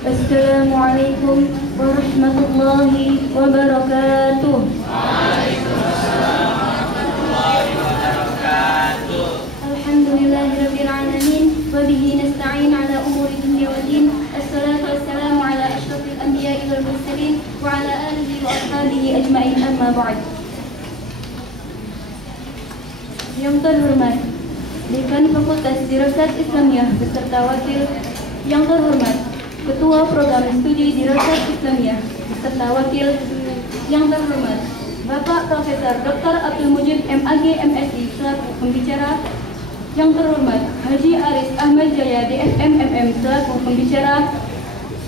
Assalamualaikum warahmatullahi wabarakatuh. Alhamdulillahirabbil alamin wa bihi nasta'in ala umuri dunya waddin. Assalatu wassalamu ala asyrafil anbiya'i wal mursalin wa ala alihi wa ashabihi ajma'in, amma ba'd. Yang terhormat Dekan Fakultas Dirasat Islamiyah beserta wakil. Yang terhormat Ketua Program Studi Dirasat Islamiyah beserta wakil. Yang terhormat Bapak Profesor Dr. Abdul Mujib MAG MSI selaku pembicara. Yang terhormat Haji Aris Ahmad Jaya DFM MM selaku pembicara.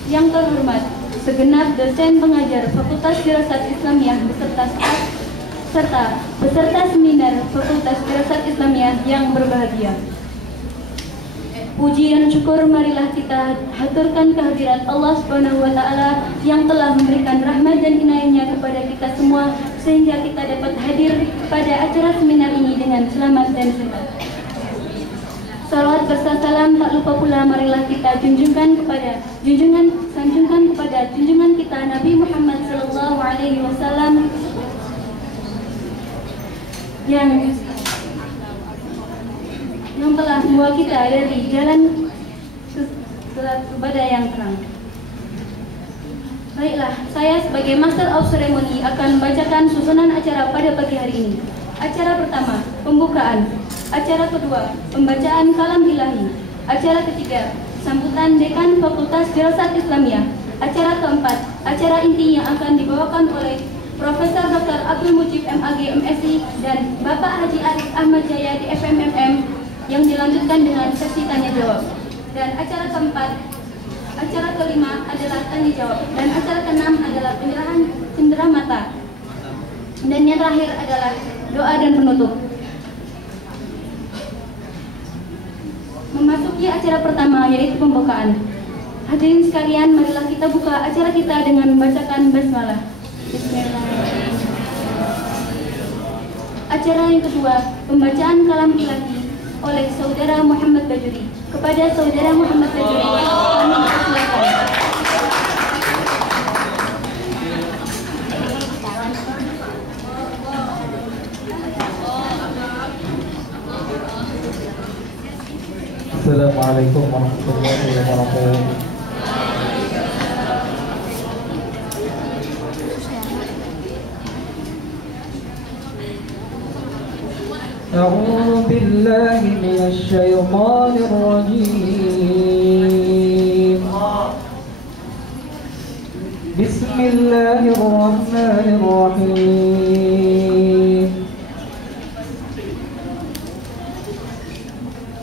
Yang terhormat segenap dosen pengajar Fakultas Dirasat Islamiyah serta peserta seminar Fakultas Dirasat Islamiyah yang berbahagia. Puji dan syukur marilah kita haturkan kehadirat Allah Subhanahu wa taala yang telah memberikan rahmat dan inayahnya kepada kita semua sehingga kita dapat hadir pada acara seminar ini dengan selamat dan sehat. Salawat serta salam tak lupa pula marilah kita sanjungkan kepada junjungan kita Nabi Muhammad sallallahu alaihi wasallam yang telah membawa kita dari jalan kepada yang terang. Baiklah, saya sebagai Master of Ceremony akan membacakan susunan acara pada pagi hari ini. Acara pertama, pembukaan. Acara kedua, pembacaan kalam ilahi. Acara ketiga, sambutan Dekan Fakultas Dirasat Islamiyah. Acara keempat, acara inti yang akan dibawakan oleh Profesor Dr. Abdul Mujib MAG MSI dan Bapak Haji Aris Ahmad Jaya di FMMM yang dilanjutkan dengan sesi tanya jawab. Dan acara kelima adalah tanya jawab, dan acara keenam adalah penyerahan cendera mata. Dan yang terakhir adalah doa dan penutup. Memasuki acara pertama yaitu pembukaan. Hadirin sekalian, marilah kita buka acara kita dengan membacakan basmalah. Bismillahirrahmanirrahim. Acara yang kedua, pembacaan kalam ilahi oleh Saudara Muhammad Bajuri. Kepada Saudara Muhammad Bajuri, kami persilakan. Assalamualaikum warahmatullahi wabarakatuh. أعوذ بالله من الشيطان الرجيم. بسم الله الرحمن الرحيم.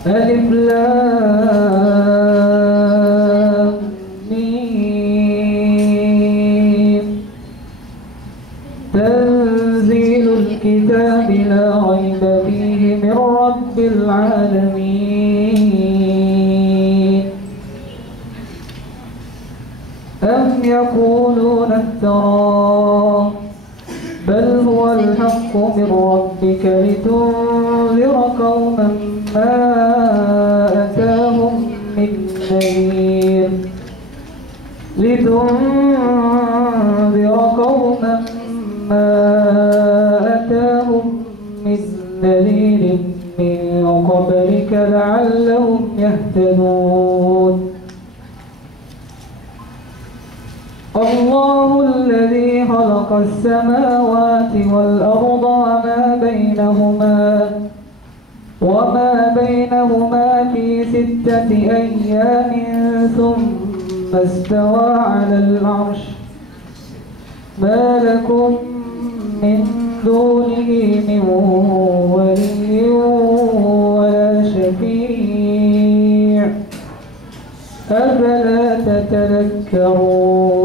ألف لام ميم. تنزيل الكتاب لا ريب فيه من رب العالمين. أم يقولون افتراه بل هو الحق من ربك لتنذر قوما ما أتاهم من نذير. لتنذر قوما ما أتاهم من نذير من قبلك لعلهم يهتدون. الله الذي خلق السماوات والأرض وما بينهما في 6 أيام ثم استوى على العرش. ما لكم من دونه من ولي ولا شفيع أفلا تتذكرون.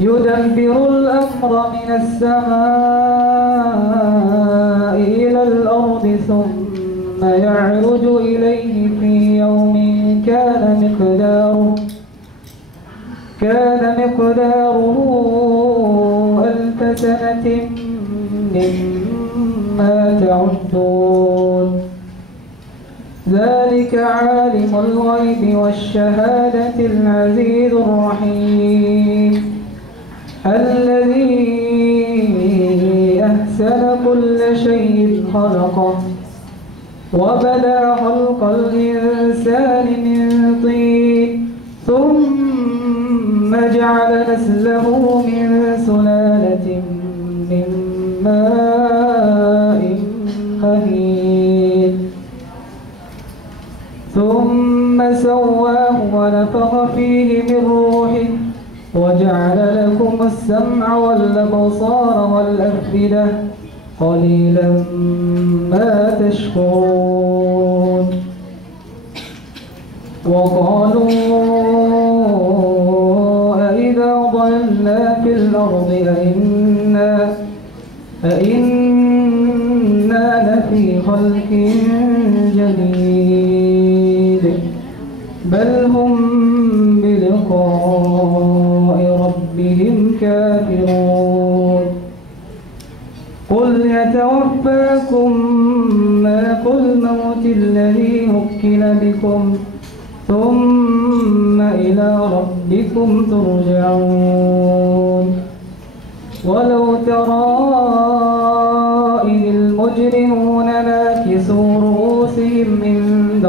يدبر الأمر من السماء إلى الأرض ثم يعرج إليه في يوم كان مقداره 1000 سنة مما تعدون. ذلك عالم الغيب والشهادة العزيز الرحيم الذي أحسن كل شيء خلقه وبدأ خلق الإنسان من طين ثم جعل نسله من سلالة من ماء مهين ثم سواه ونفخ فيه من روحه وجعل لكم السمع والأبصار والأفئدة قليلا ما تشكرون وقالوا أإذا ضللنا في الأرض أإنا لفي خلق جديد بل هم بلقاء ربهم كافرون قل يتوفاكم ملك الموت الذي وكل بكم ثم إلى ربكم ترجعون ولو ترى إذ المجرمون ناكسوا رؤوسهم عند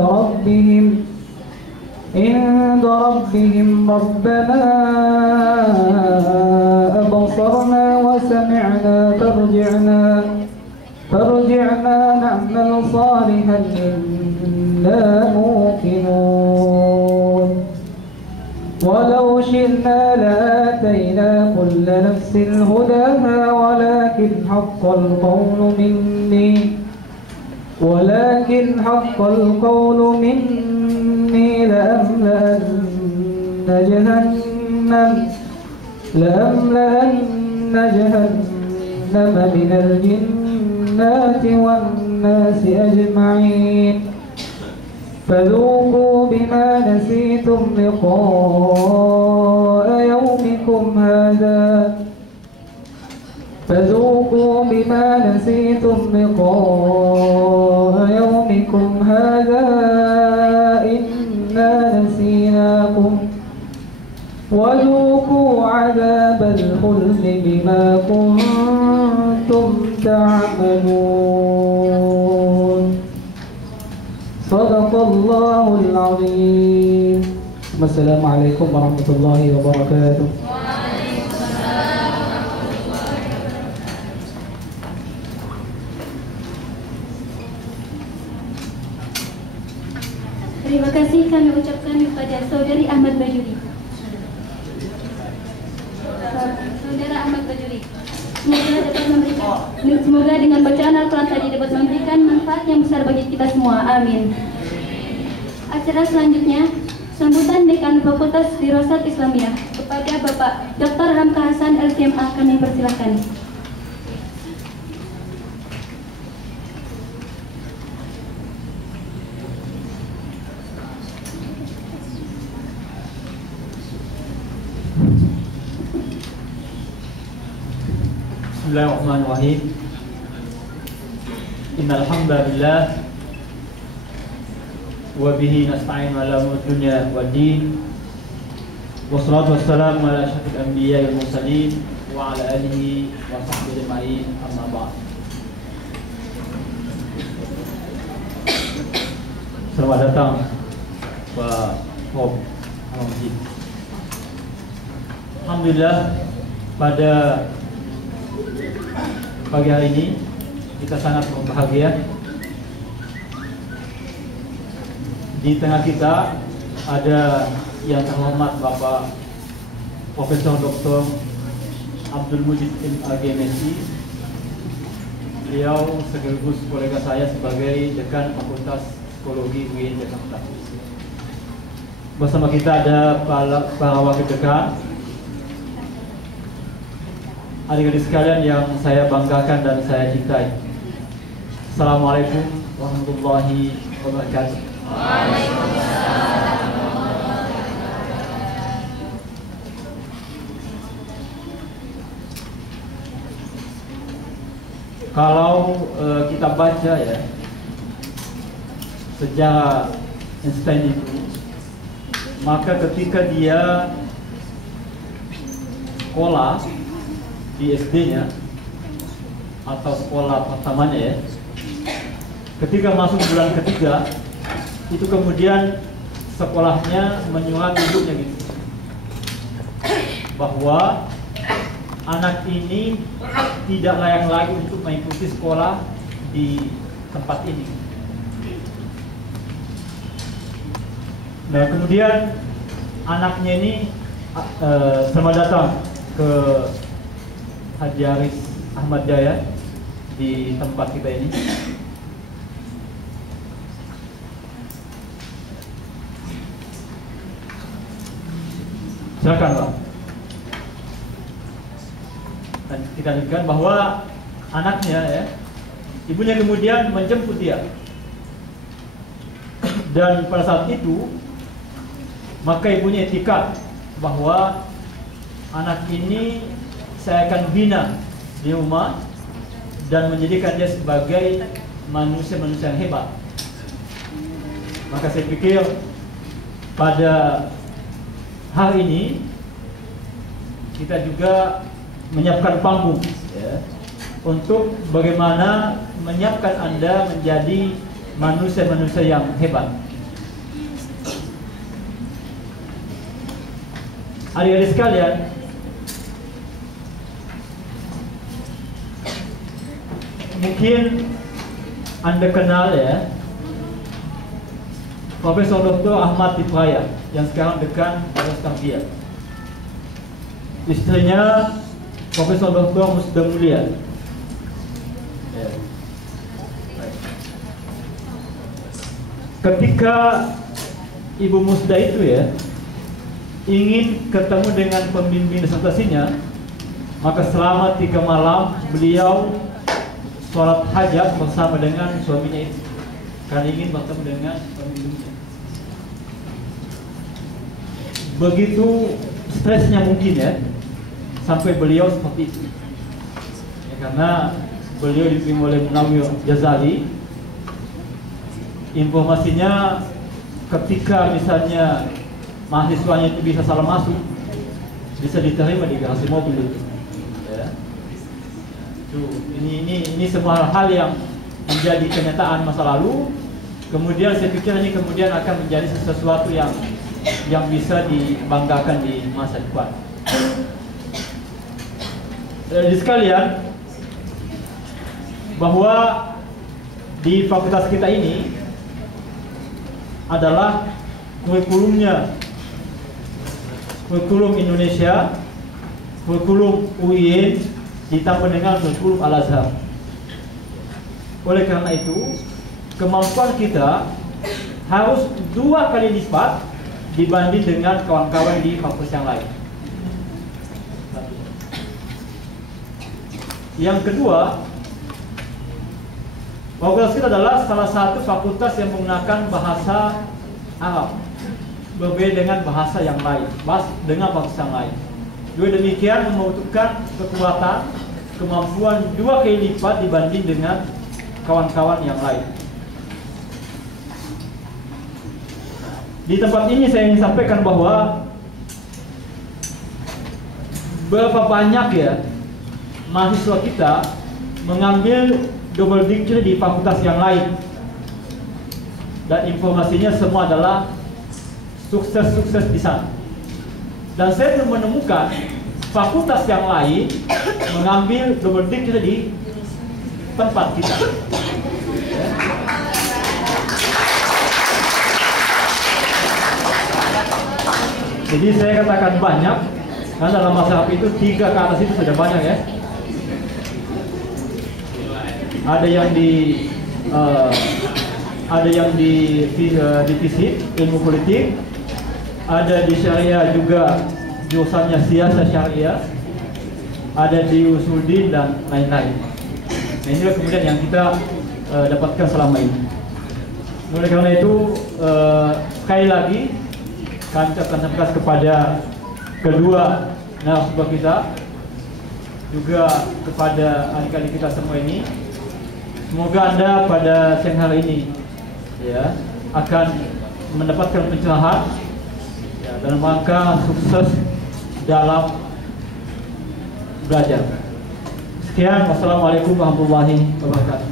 ربهم ربنا أبصرنا وسمعنا فارجعنا نعمل صالحا إنا موقنون ولو شئنا لآتينا كل نفس هداها ولكن حق القول مني لأملأن جهنم من الجنات والناس أجمعين فذوقوا بما نسيتم لقاء يومكم هذا إنا نسيناكم وذوقوا عذاب الخلد بما كنتم تعملون صدق الله العظيم. السلام عليكم ورحمة الله وبركاته. Terima kasih kami ucapkan kepada Saudari Ahmad Bajuri. Saudara Ahmad Bajuri, semoga dengan bacaan Al-Quran tadi dapat memberikan manfaat yang besar bagi kita semua. Amin. Acara selanjutnya, sambutan Dekan Fakultas Dirasat Islamiyah kepada Bapak Dr. Hamka Hasan LCMA kami persilahkan. Bismillahirrahmanirrahim. Innal hamdalillah wa bihi nasta'inu ala umuri dunya waddin. Wassalatu wassalamu ala asyrafil anbiya'i wal mursalin wa ala alihi wa sahbihi ajma'in. Amma ba'd. Selamat datang Pak Prof. Al-Majid. Alhamdulillah, pada pagi hari ini kita sangat berbahagia. Di tengah kita ada yang terhormat Bapak Profesor Dr. Abdul Mujid MAG-MSc. Beliau sekaligus kolega saya sebagai Dekan Fakultas Psikologi UIN Jakarta. Bersama kita ada para wakil dekan, adik-adik sekalian yang saya banggakan dan saya cintai. Assalamualaikum warahmatullahi wabarakatuh. Kalau kita baca ya sejarah Einstein itu, maka ketika dia sekolah di SD-nya atau sekolah pertamanya ya, ketika masuk bulan ketiga itu kemudian sekolahnya menyurat ibunya gitu, bahwa anak ini tidak layak lagi untuk mengikuti sekolah di tempat ini. Nah, kemudian anaknya ini selamat datang ke Haji Aris Ahmad Jaya di tempat kita ini. Silakan Pak. Dan kita lihat bahwa anaknya ya, ibunya kemudian menjemput dia. Dan pada saat itu maka ibunya etikat bahwa anak ini saya akan bina di rumah dan menjadikan dia sebagai manusia-manusia yang hebat. Maka saya pikir pada hari ini kita juga menyiapkan panggung ya, untuk bagaimana menyiapkan Anda menjadi manusia-manusia yang hebat. Adik-adik sekalian, mungkin Anda kenal ya Profesor Dr. Ahmad Tipraya yang sekarang dekan Fakultas Tarbiyah. Istrinya Profesor Dr. Musda Mulia. Ya. Ketika Ibu Musda itu ya ingin ketemu dengan pembimbing disertasinya, maka selama 3 malam beliau sholat hajat bersama dengan suaminya itu karena ingin bertemu dengan pembimbingnya. Begitu stresnya mungkin ya sampai beliau seperti itu ya, karena beliau dipimpin oleh Munawir Jazali. Informasinya ketika misalnya mahasiswanya itu bisa salah masuk, bisa diterima di garasi mobil itu ya. Ini semua hal yang menjadi kenyataan masa lalu. Kemudian saya pikir ini kemudian akan menjadi sesuatu yang bisa dibanggakan di masa depan. Jadi sekalian, bahwa di fakultas kita ini adalah kurikulumnya kurikulum Indonesia, kurikulum UIN ditambah dengan kurikulum Al-Azhar. Oleh karena itu, kemampuan kita harus 2 kali lipat dibanding dengan kawan-kawan di fakultas yang lain. Yang kedua, fakultas kita adalah salah satu fakultas yang menggunakan bahasa Arab, berbeda dengan bahasa yang lain, dengan bahasa yang lain. Dengan demikian membutuhkan kekuatan, kemampuan 2 kali lipat dibanding dengan kawan-kawan yang lain. Di tempat ini saya ingin sampaikan bahwa berapa banyak ya mahasiswa kita mengambil double degree di fakultas yang lain, dan informasinya semua adalah sukses di sana. Dan saya belum menemukan fakultas yang lain mengambil double degree di tempat kita. Jadi saya katakan banyak, karena dalam masyarakat itu 3 ke atas itu sudah banyak ya. Ada yang di fisik, ilmu politik, ada di syariah juga jurusannya siasat syariah, ada di usuluddin dan lain-lain. Nah, inilah kemudian yang kita dapatkan selama ini. Oleh karena itu sekali lagi kami ucapkan terima kasih kepada kedua narasumber kita, juga kepada adik-adik kita semua ini. Semoga Anda pada siang hari ini ya akan mendapatkan pencerahan ya, dalam rangka sukses dalam belajar. Sekian, wassalamualaikum warahmatullahi wabarakatuh.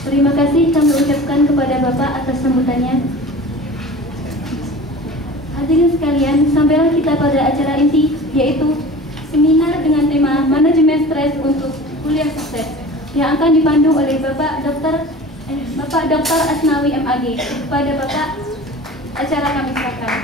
Terima kasih kami ucapkan kepada Bapak atas sambutannya. Hadirin sekalian, sampailah kita pada acara inti, yaitu seminar dengan tema Manajemen Stres untuk Kuliah Sukses yang akan dipandu oleh Bapak Dr. Asnawi MAG. Kepada Bapak, acara kami silakan.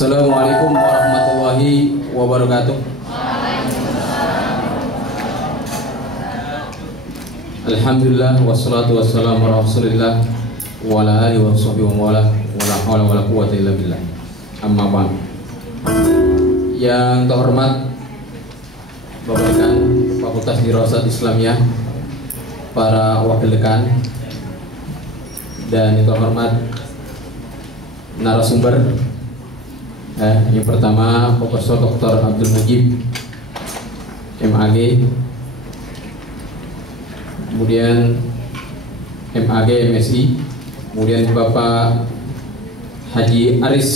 Assalamualaikum warahmatullahi wabarakatuh. Alhamdulillah wassalatu wassalamu ala Rasulillah wa ala alihi wa sahbihi wa wala wala haula wala quwwata illa billah. Amma ba'd. Yang terhormat Bapak Dekan Fakultas Dirasat Islamiyah, para wakil dekan, dan yang terhormat narasumber. Yang pertama Profesor Dr. Abdul Mujib MAG, kemudian MAG MSI, kemudian Bapak Haji Aris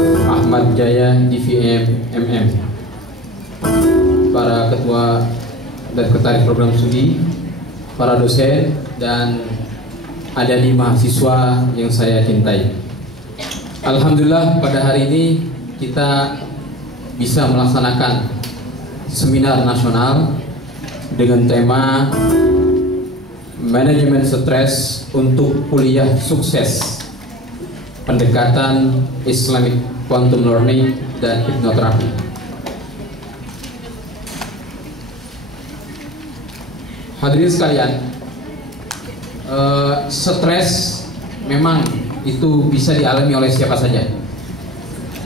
Ahmad Jaya DVM MM, para ketua dan sekretaris program studi, para dosen, dan ada 5 mahasiswa yang saya cintai. Alhamdulillah pada hari ini kita bisa melaksanakan seminar nasional dengan tema Manajemen Stres untuk Kuliah Sukses, Pendekatan Islamic Quantum Learning dan Hipnoterapi. Hadirin sekalian, stres memang itu bisa dialami oleh siapa saja,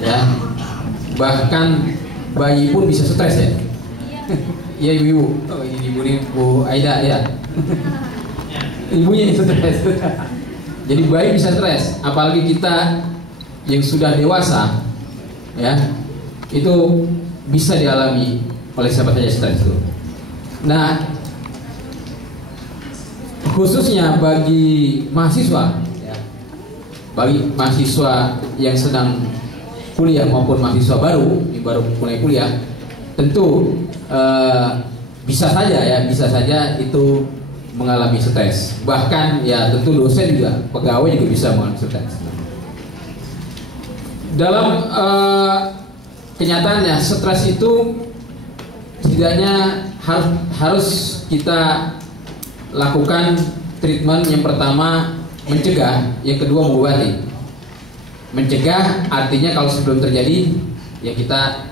ya. Bahkan bayi pun bisa stres, ya. Iya ibu, oh, ini ibu nih, Bu Aida, ya. Ibunya yang stres. Jadi bayi bisa stres, apalagi kita yang sudah dewasa, ya, itu bisa dialami oleh siapa saja stres itu. Nah, khususnya bagi mahasiswa, bagi mahasiswa yang sedang kuliah maupun mahasiswa baru yang baru mulai kuliah, tentu bisa saja itu mengalami stres. Bahkan ya tentu dosen juga, pegawai juga bisa mengalami stres. Dalam kenyataannya stres itu setidaknya harus kita lakukan treatment. Yang pertama mencegah, yang kedua mengobati. Mencegah artinya kalau sebelum terjadi ya kita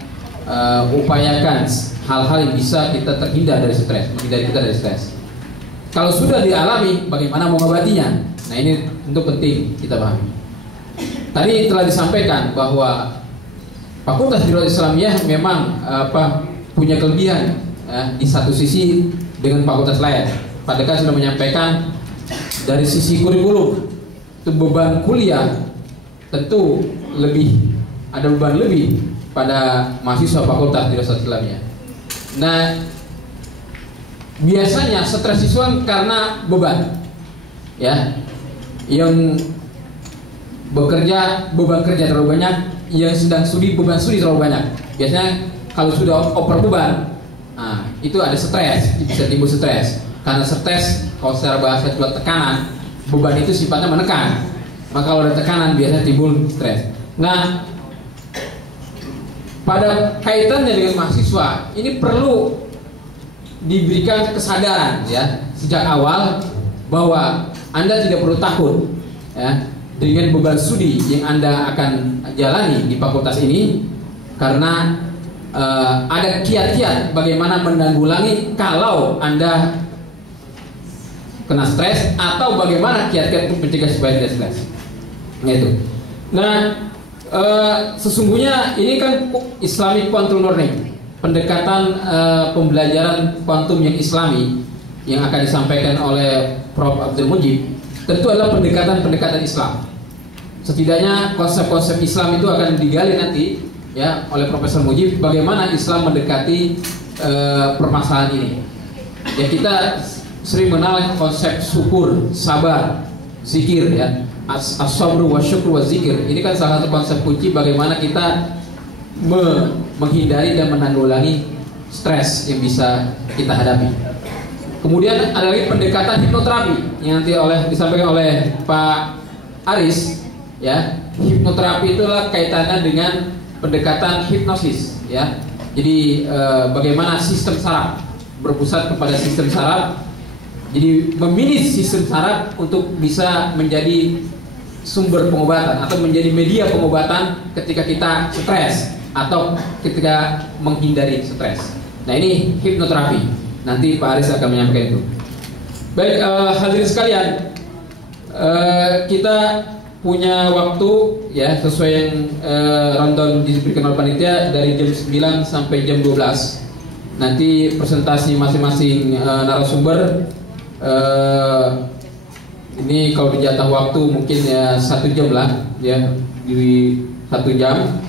upayakan hal-hal yang bisa kita terhindar dari stres, menghindari kita dari stres. Kalau sudah dialami, bagaimana mengobatinya? Nah, ini tentu penting kita pahami. Tadi telah disampaikan bahwa Fakultas Dirasat Islamiyah memang punya kelebihan di satu sisi dengan fakultas lain. Pak Dekan sudah menyampaikan dari sisi kurikulum, itu beban kuliah tentu ada beban lebih pada mahasiswa Fakultas Dirasat Islamiyah. Nah, biasanya stres siswa karena beban, ya, yang bekerja beban kerja terlalu banyak, yang sedang studi beban studi terlalu banyak. Biasanya kalau sudah over beban, nah, itu ada stres, bisa timbul stres. Karena stres, kalau secara bahasa itu tekanan, beban itu sifatnya menekan. Maka kalau ada tekanan biasanya timbul stres. Nah, pada kaitannya dengan mahasiswa, ini perlu diberikan kesadaran, ya, sejak awal bahwa Anda tidak perlu takut, ya, dengan beban studi yang Anda akan jalani di fakultas ini, karena ada kiat-kiat bagaimana menanggulangi kalau Anda kena stres, atau bagaimana kiat-kiat untuk mencegah supaya tidak stres. Gitu. Nah, sesungguhnya ini kan Islamic Quantum Learning, pendekatan pembelajaran kuantum yang Islami yang akan disampaikan oleh Prof. Abdul Mujib, tentu adalah pendekatan Islam. Setidaknya konsep-konsep Islam itu akan digali nanti, ya, oleh Profesor Mujib, bagaimana Islam mendekati permasalahan ini. Ya, kita sering mengenal konsep syukur, sabar, zikir, ya, as-sabru wa syukru wa zikir. Ini kan salah satu konsep kunci bagaimana kita menghindari dan menanggulangi stres yang bisa kita hadapi. Kemudian ada lagi pendekatan hipnoterapi yang nanti disampaikan oleh Pak Aris, ya. Hipnoterapi itulah kaitannya dengan pendekatan hipnosis, ya. Jadi bagaimana sistem saraf berpusat kepada sistem saraf. Jadi memilih sistem saraf untuk bisa menjadi sumber pengobatan atau menjadi media pengobatan ketika kita stres atau ketika menghindari stres. Nah, ini hipnoterapi. Nanti Pak Aris akan menyampaikan itu. Baik, hadirin sekalian, kita punya waktu, ya, sesuai yang rundown diberikan oleh panitia, dari jam 9 sampai jam 12. Nanti presentasi masing-masing narasumber, ini kalau dijatah waktu mungkin ya 1 jam lah, ya, di 1 jam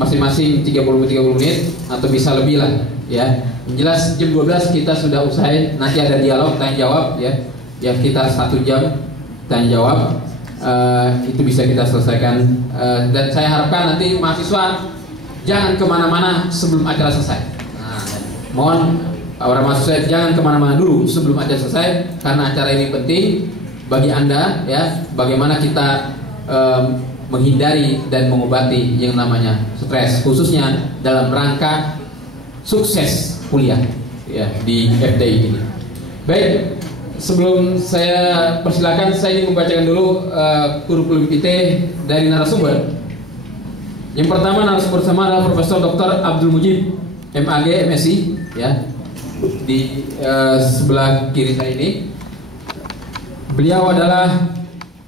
masing-masing 30 menit atau bisa lebih lah, ya. Yang jelas jam 12 kita sudah usai, nanti ada dialog tanya jawab, ya. Ya, kita 1 jam tanya jawab, itu bisa kita selesaikan, dan saya harapkan nanti mahasiswa jangan kemana-mana sebelum acara selesai. Nah, mohon para mahasiswa jangan kemana-mana dulu sebelum acara selesai, karena acara ini penting bagi Anda, ya, bagaimana kita menghindari dan mengobati yang namanya stres, khususnya dalam rangka sukses kuliah, ya, di FDI ini. Baik, sebelum saya persilakan, saya ingin membacakan dulu kurikulum PT dari narasumber. Yang pertama narasumber bersama adalah Profesor Dr. Abdul Mujib, MAG, MSI, ya, di sebelah kiri saya ini. Beliau adalah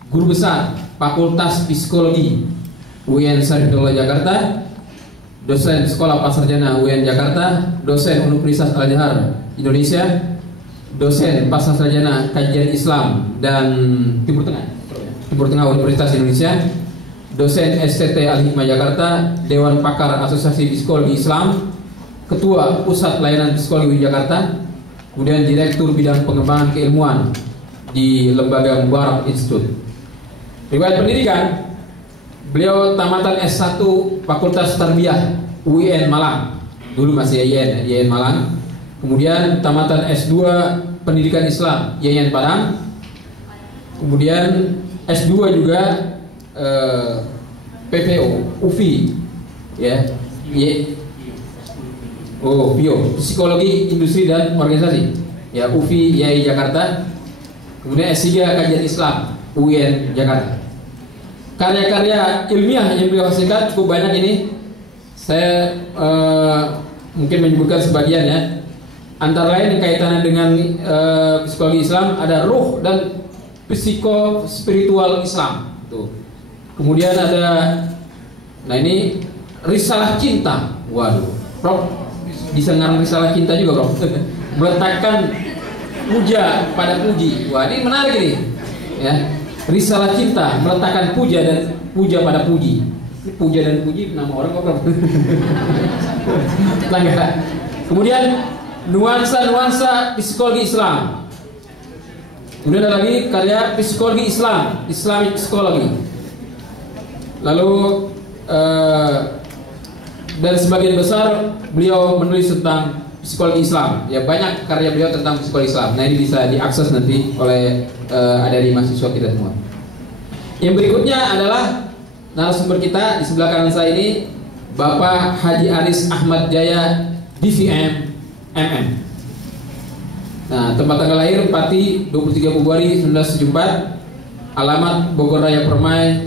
guru besar Fakultas Psikologi UIN Syarifudaulah Jakarta, dosen Sekolah Pasarjana UIN Jakarta, dosen Universitas Al-Azhar Indonesia, dosen Pasarjana Kajian Islam dan Timur Tengah Universitas Indonesia, dosen STT Al-Hikmah Jakarta, Dewan Pakar Asosiasi Psikologi Islam, Ketua Pusat Layanan Psikologi Jakarta, kemudian Direktur Bidang Pengembangan Keilmuan di Lembaga Mubarak Institute. Riwayat pendidikan, beliau tamatan S1 Fakultas Tarbiyah UIN Malang, dulu masih YIN Malang. Kemudian tamatan S2 Pendidikan Islam YIN Padang. Kemudian S2 juga PPO UFI, ya, PIO Psikologi Industri dan Organisasi, ya, UFI YI Jakarta. Kemudian S3 Kajian Islam UIN Jakarta. Karya-karya ilmiah yang beliau hasilkan cukup banyak ini. Saya mungkin menyebutkan sebagian, ya. Antara lain yang kaitannya dengan psikologi Islam ada ruh dan psikospiritual Islam. Tuh. Kemudian ada, nah ini risalah cinta. Waduh, Prof bisa ngarang risalah cinta juga, Prof. Meletakkan puja pada puji. Wah, ini menarik ini, ya. Risalah cinta meletakkan puja dan puja pada puji. Puja dan puji nama orang kok, Prof. Kemudian nuansa-nuansa psikologi Islam. Kemudian ada lagi karya psikologi Islam, Islamic Psychology. Lalu dan sebagian besar beliau menulis tentang psikologi Islam. Ya, banyak karya beliau tentang psikologi Islam. Nah, ini bisa diakses nanti oleh adik-adik mahasiswa kita semua. Yang berikutnya adalah narasumber kita di sebelah kanan saya ini, Bapak Haji Aris Ahmad Jaya, DVM, MM. Nah, tempat tanggal lahir Pati 23 Februari 1974, alamat Bogor Raya Permai,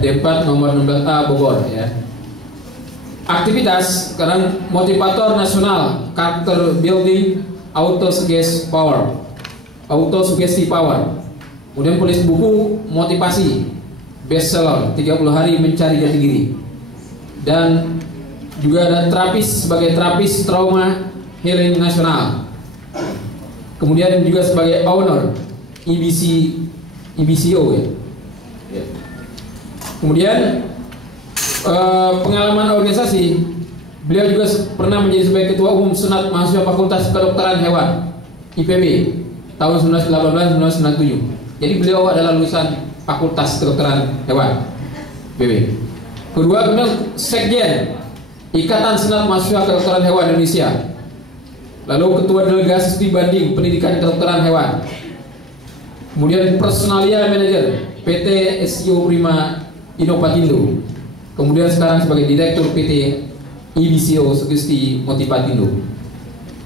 FD4 nomor 16A Bogor ya. Aktivitas sekarang motivator nasional, karakter building, autosuggestion power. Kemudian penulis buku motivasi, bestseller 30 hari mencari jati diri. Dan juga ada terapis sebagai terapis trauma healing nasional. Kemudian juga sebagai owner IBCO ya. Kemudian pengalaman organisasi, beliau juga pernah menjadi sebagai ketua umum Senat Mahasiswa Fakultas Kedokteran Hewan IPB tahun 1918-1997. Jadi beliau adalah lulusan Fakultas Kedokteran Hewan IPB. Kedua, kemudian Sekjen Ikatan Senat Mahasiswa Kedokteran Hewan Indonesia. Lalu ketua delegasi studi banding pendidikan kedokteran hewan. Kemudian personalia manager PT SIO Prima Innopatindo. Kemudian sekarang sebagai direktur PT IBCO Sugesti Motivatindo.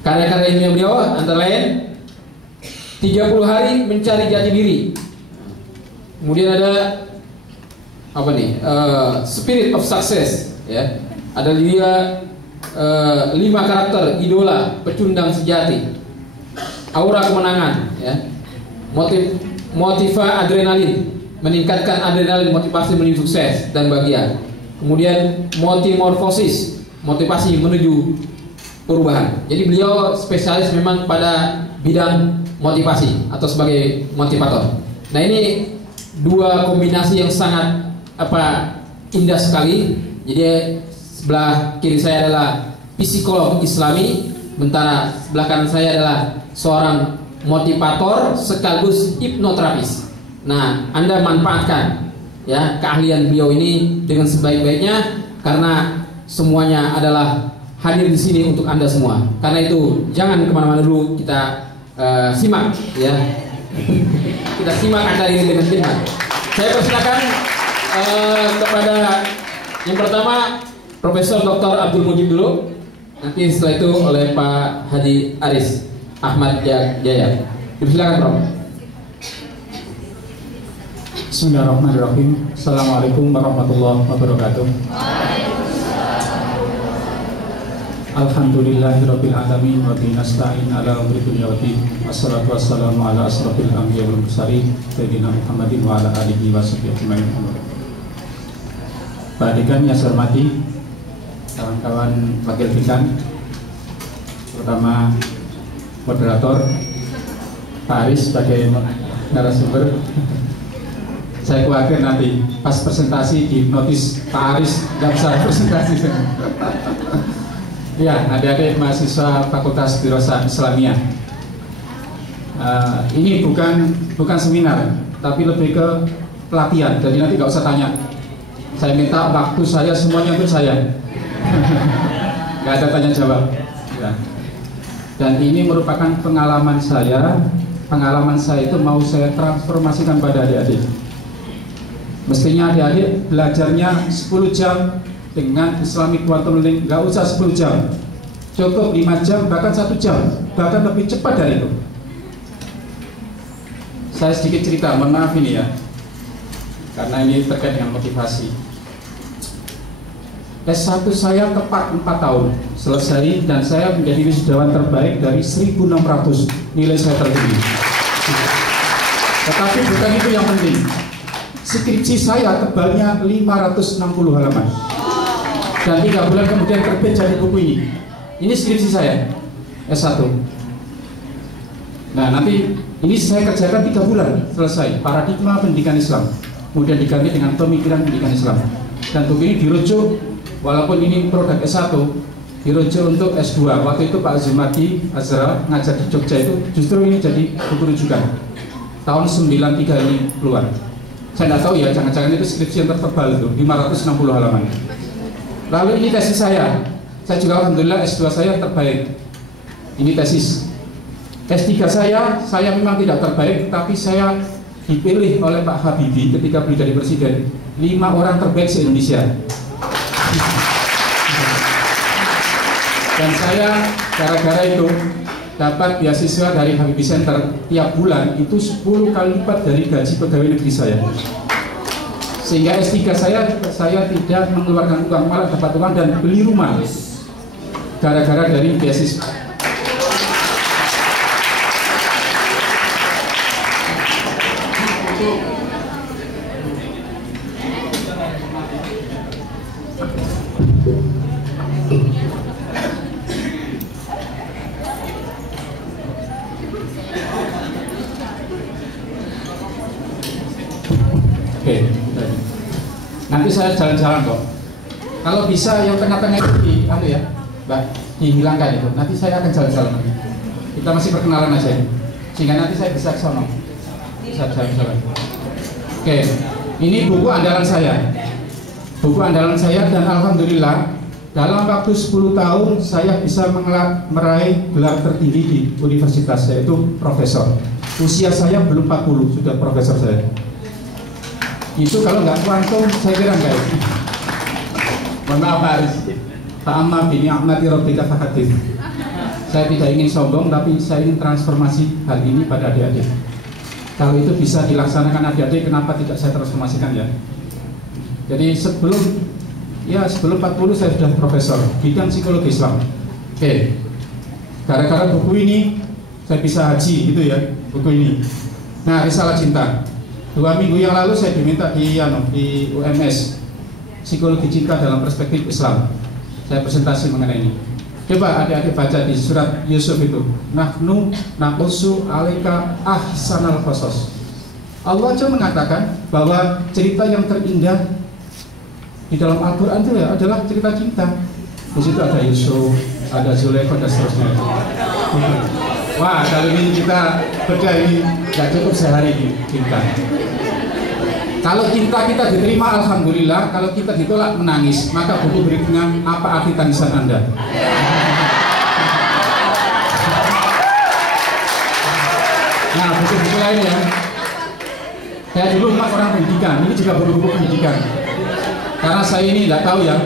Karya-karya beliau antara lain 30 hari mencari jati diri. Kemudian ada apa nih? Spirit of Success ya. Ada juga 5 karakter idola pecundang sejati, aura kemenangan ya. Motiva adrenalin, meningkatkan adrenalin, motivasi menuju sukses dan bahagia. Kemudian motimorfosis, motivasi menuju perubahan. Jadi beliau spesialis memang pada bidang motivasi atau sebagai motivator. Nah, ini dua kombinasi yang sangat indah sekali. Jadi sebelah kiri saya adalah psikolog Islami, sementara sebelah kanan saya adalah seorang motivator sekaligus hipnoterapis. Nah, Anda manfaatkan ya keahlian beliau ini dengan sebaik-baiknya, karena semuanya adalah hadir di sini untuk Anda semua. Karena itu jangan kemana-mana dulu, kita simak ya. Kita simak acara ini dengan jelas. Saya persilakan kepada yang pertama Profesor Dr. Abdul Mujib dulu. Nanti setelah itu oleh Pak Haji Aris Ahmad Jaya. Silakan, Prof. Bismillahirrahmanirrahim. Assalamualaikum warahmatullahi wabarakatuh. Alhamdulillahirabbil alamin wa bihi nasta'in ala umuri dunya waddin. Wassalatu wassalamu ala asrofil anbiya'i wal mursalin sayyidina Muhammadin wa ala alihi wa sahbihi ajmain. Pak Dekan yang saya hormati, kawan-kawan wakil dekan, terutama moderator Pak Aris sebagai narasumber. Saya khawatir nanti pas presentasi dihipnotis Pak Aris nggak bisa presentasi. Ya, adik-adik mahasiswa Fakultas Dirosah Islamiyah. Ini bukan seminar, tapi lebih ke pelatihan. Jadi nanti nggak usah tanya. Saya minta waktu saya semuanya untuk saya. Nggak ada tanya jawab ya. Dan ini merupakan pengalaman saya. Pengalaman saya itu mau saya transformasikan pada adik-adik. Mestinya adik-adik belajarnya 10 jam dengan Islamic Quantum Link, nggak usah 10 jam, cukup 5 jam, bahkan 1 jam, bahkan lebih cepat dari itu. Saya sedikit cerita, mohon maaf ini ya, karena ini terkait dengan motivasi. S1 saya tepat 4 tahun selesai, dan saya menjadi wisudawan terbaik dari 1.600, nilai saya tertinggi. Tetapi bukan itu yang penting. Skripsi saya tebalnya 560 halaman, dan 3 bulan kemudian terbit jadi buku ini. Ini skripsi saya S1. Nah, nanti ini saya kerjakan 3 bulan selesai, paradigma pendidikan Islam, kemudian diganti dengan pemikiran pendidikan Islam. Dan buku ini dirujuk, walaupun ini produk S1, dirujuk untuk S2. Waktu itu Pak Zumadi Azra ngajar di Jogja itu justru ini jadi buku rujukan. Tahun 93 ini keluar. Saya tidak tahu ya, jangan-jangan itu skripsi yang tertebal itu 560 halaman. Lalu ini tesis saya juga alhamdulillah S2 saya terbaik. Ini tesis. S3 saya memang tidak terbaik, tapi saya dipilih oleh Pak Habibie ketika beliau jadi presiden 5 orang terbaik se-Indonesia. Dan saya gara-gara itu dapat beasiswa dari Habibie Center tiap bulan itu 10 kali lipat dari gaji pegawai negeri saya. Sehingga S3 saya tidak mengeluarkan uang, malah dapat uang dan beli rumah gara-gara dari beasiswa. Oke, nanti saya jalan-jalan kok. Kalau bisa yang tengah-tengah itu Mbak, dihilangkan itu. Nanti saya akan jalan-jalan. Kita masih perkenalan aja, sehingga nanti saya bisa ke sana. Bisa jalan-jalan. Oke, ini buku andalan saya. Buku andalan saya dan alhamdulillah dalam waktu 10 tahun saya bisa meraih gelar tertinggi di universitas, yaitu profesor. Usia saya belum 40 sudah profesor saya. Itu kalau nggak kuantum saya kira nggak. Mohon maaf Pak Aris. Ta'amma bi ni'mati rabbika fahadits. Saya tidak ingin sombong, tapi saya ingin transformasi hal ini pada adik-adik. Kalau itu bisa dilaksanakan adik-adik, kenapa tidak saya transformasikan ya? Jadi sebelum 40 saya sudah profesor bidang psikologi Islam. Oke. Gara-gara buku ini saya bisa haji gitu ya, buku ini. Nah, Risalah Cinta. 2 minggu yang lalu saya diminta di UMS Psikologi Cinta dalam Perspektif Islam. Saya presentasi mengenai ini. Coba adik-adik baca di surat Yusuf itu. Nahnu naqussu 'alaika ahsanal qasas. Allah cuma mengatakan bahwa cerita yang terindah di dalam Al-Quran itu ya adalah cerita cinta. Di situ ada Yusuf, ada Zulaikha dan seterusnya. Wah, kali ini kita beda, ini nggak cukup sehari ini cinta. Kalau cinta kita diterima, alhamdulillah. Kalau kita ditolak, menangis. Maka buku berikutnya, apa arti tangisan Anda? Nah, buku-buku lain ya. Saya dulu memang orang pendidikan. Ini juga buku-buku pendidikan. Karena saya ini nggak tahu ya.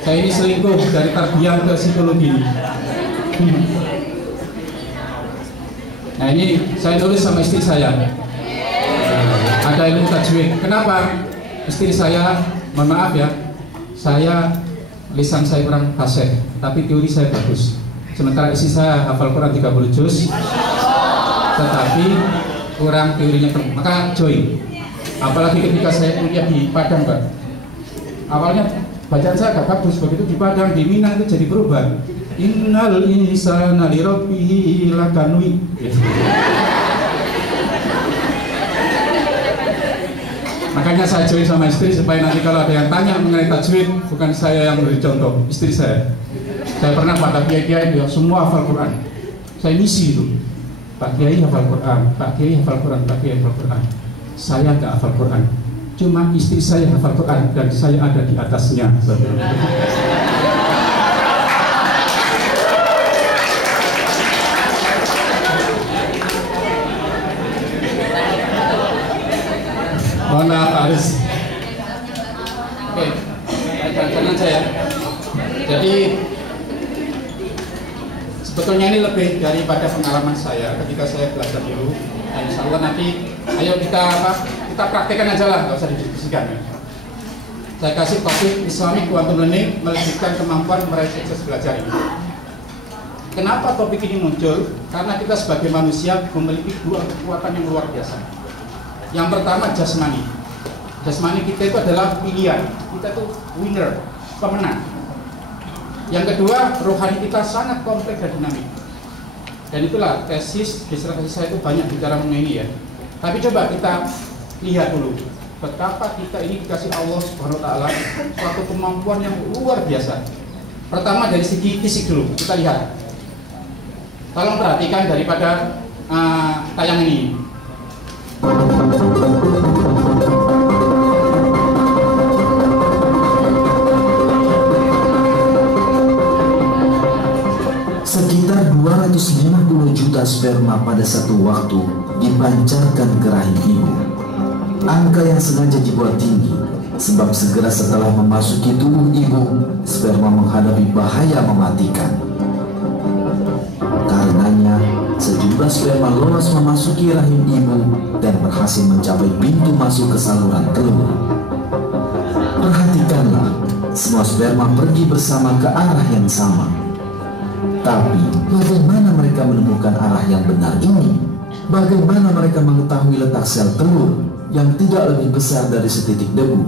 Saya ini selingkuh dari tarbiyah ke psikologi. Nah, ini saya tulis sama istri saya. Ada ilmu tajwid. Kenapa? Istri saya, mohon maaf ya, lisan saya kurang fasih, tapi teori saya bagus. Sementara istri saya hafal Quran 30 juz, tetapi kurang teorinya penuh. Maka join. Apalagi ketika saya kuliah di Padang, Pak. Awalnya bacaan saya agak bagus, begitu di Padang, di Minang itu jadi berubah. Innal insana li rabbihi lakanwi. Makanya saya join sama istri supaya nanti kalau ada yang tanya mengenai tajwid, bukan saya yang memberi contoh, istri saya. Saya pernah pada kiai-kiai dia semua hafal Quran. Saya misi itu. Pak Kiai hafal Quran, Pak Kiai hafal Quran, Pak Kiai hafal Quran. Saya nggak hafal Quran. Cuma istri saya hafal Quran dan saya ada di atasnya. Mohon maaf Aris. Oke, jangan saya. Jadi sebetulnya ini lebih daripada pengalaman saya ketika saya belajar dulu. Dan insya Allah nanti, ayo kita praktekkan aja lah, nggak usah didiskusikan. Ya. Saya kasih topik Islamic Quantum Learning, melejitkan kemampuan meraih sukses belajar ini. Kenapa topik ini muncul? Karena kita sebagai manusia memiliki 2 kekuatan yang luar biasa. Yang pertama jasmani. Jasmani kita itu adalah pilihan. Kita itu winner, pemenang. Yang kedua, rohani kita sangat kompleks dan dinamik. Dan itulah tesis disertasi saya itu banyak bicara mengenai ini ya. Tapi coba kita lihat dulu betapa kita ini dikasih Allah Subhanahu wa taala suatu kemampuan yang luar biasa. Pertama dari segi fisik dulu, kita lihat. Tolong perhatikan daripada tayangan ini. Sekitar 250 juta sperma pada satu waktu dipancarkan ke rahim ibu. Angka yang sengaja dibuat tinggi, sebab segera setelah memasuki tubuh ibu, sperma menghadapi bahaya mematikan. Karenanya, sejumlah sperma lolos memasuki rahim ibu dan berhasil mencapai pintu masuk ke saluran telur. Perhatikanlah, semua sperma pergi bersama ke arah yang sama. Tapi, bagaimana mereka menemukan arah yang benar ini? Bagaimana mereka mengetahui letak sel telur yang tidak lebih besar dari setitik debu?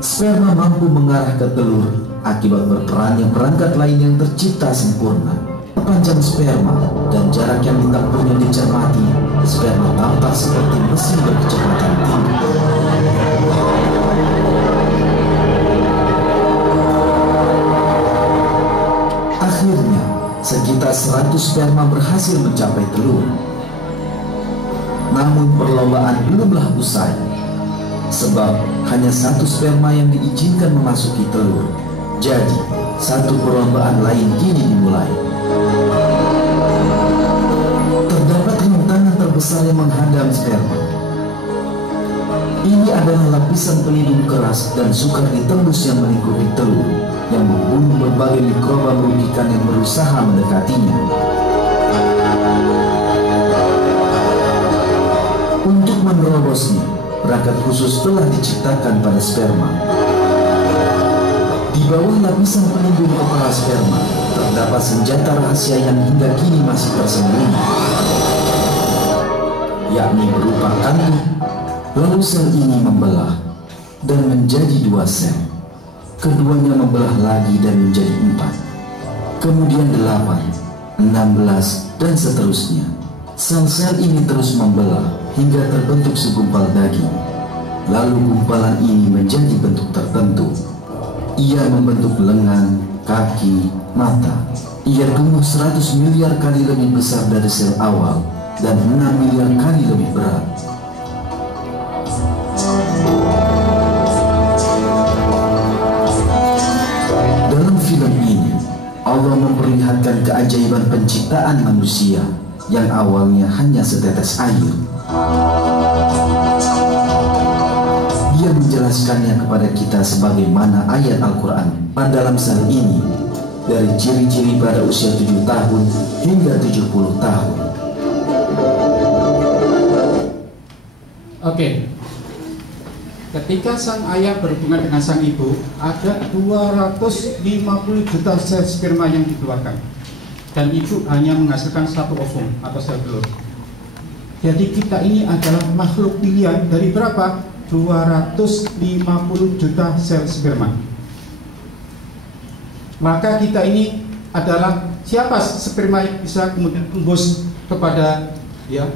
Sperma mampu mengarah ke telur akibat berperannya perangkat lain yang tercipta sempurna. Panjang sperma dan jarak yang ditempuhnya dicermati, sperma tampak seperti mesin berkecepatan tinggi. Akhirnya, sekitar 100 sperma berhasil mencapai telur. Namun perlombaan belumlah usai, sebab hanya 1 sperma yang diizinkan memasuki telur. Jadi, satu perlombaan lain kini dimulai. Terdapat rintangan terbesar yang menghadang sperma. Ini adalah lapisan pelindung keras dan sukar ditembus yang melingkupi telur, yang membunuh berbagai mikroba merugikan yang berusaha mendekatinya. Untuk menerobosnya, perangkat khusus telah diciptakan pada sperma. Di bawah lapisan pelindung kepala sperma, terdapat senjata rahasia yang hingga kini masih tersembunyi, yakni berupa kantung. Lalu sel ini membelah dan menjadi 2 sel. Keduanya membelah lagi dan menjadi 4, kemudian 8, 16, dan seterusnya. Sel-sel ini terus membelah hingga terbentuk segumpal daging. Lalu gumpalan ini menjadi bentuk tertentu. Ia membentuk lengan, kaki, mata. Ia tumbuh 100 miliar kali lebih besar dari sel awal dan 6 miliar kali lebih berat. Dalam film ini, Allah memperlihatkan keajaiban penciptaan manusia yang awalnya hanya setetes air. Dia menjelaskannya kepada kita sebagaimana ayat Al-Quran dalam sel ini, dari ciri-ciri pada usia 7 tahun hingga 70 tahun. Oke. Ketika sang ayah berhubungan dengan sang ibu, ada 250 juta sel sperma yang dikeluarkan, dan ibu hanya menghasilkan 1 ovum atau sel telur. Jadi kita ini adalah makhluk pilihan dari berapa? 250 juta sel sperma. Maka kita ini adalah siapa sperma yang bisa kemudian tembus kepada ya